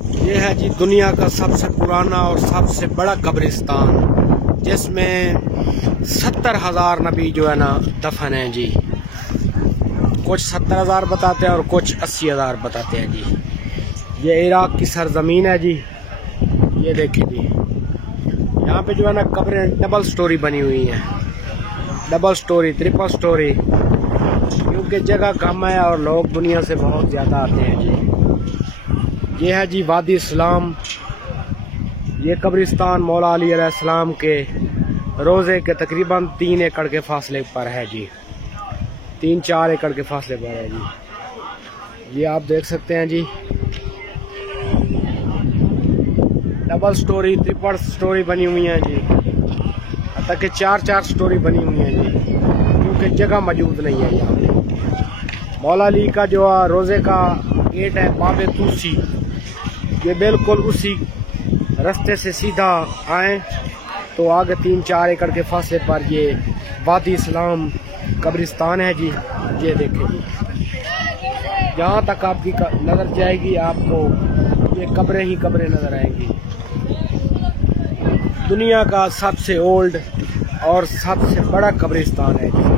ये है जी दुनिया का सबसे पुराना और सबसे बड़ा कब्रिस्तान, जिसमें 70,000 नबी जो है ना दफन है जी। कुछ 70,000 बताते हैं और कुछ 80,000 बताते हैं जी। ये इराक की सरजमीन है जी। ये देखिए जी, यहाँ पे जो है ना कब्रें डबल स्टोरी बनी हुई हैं, डबल स्टोरी, ट्रिपल स्टोरी, क्योंकि जगह कम है और लोग दुनिया से बहुत ज़्यादा आते हैं जी। ये है जी वादी इस्लाम। ये कब्रिस्तान मौला अली अलैहिस्सलाम के रोज़े के तकरीबन 3 एकड़ के फासले पर है जी। 3-4 एकड़ के फासले पर है जी। ये आप देख सकते हैं जी, डबल स्टोरी, ट्रिपल स्टोरी बनी हुई है जी, हत्ता कि 4-4 स्टोरी बनी हुई है जी, क्योंकि जगह मौजूद नहीं है यहाँ पे। मौला अली का जो रोज़े का गेट है बाबे तूसी, ये बिल्कुल उसी रास्ते से सीधा आए तो आगे 3-4 एकड़ के फासले पर ये वादी इस्लाम कब्रिस्तान है जी। ये देखें जी, जहाँ तक आपकी नज़र जाएगी आपको ये कब्रें ही कब्रें नज़र आएंगी। दुनिया का सबसे ओल्ड और सबसे बड़ा कब्रिस्तान है जी।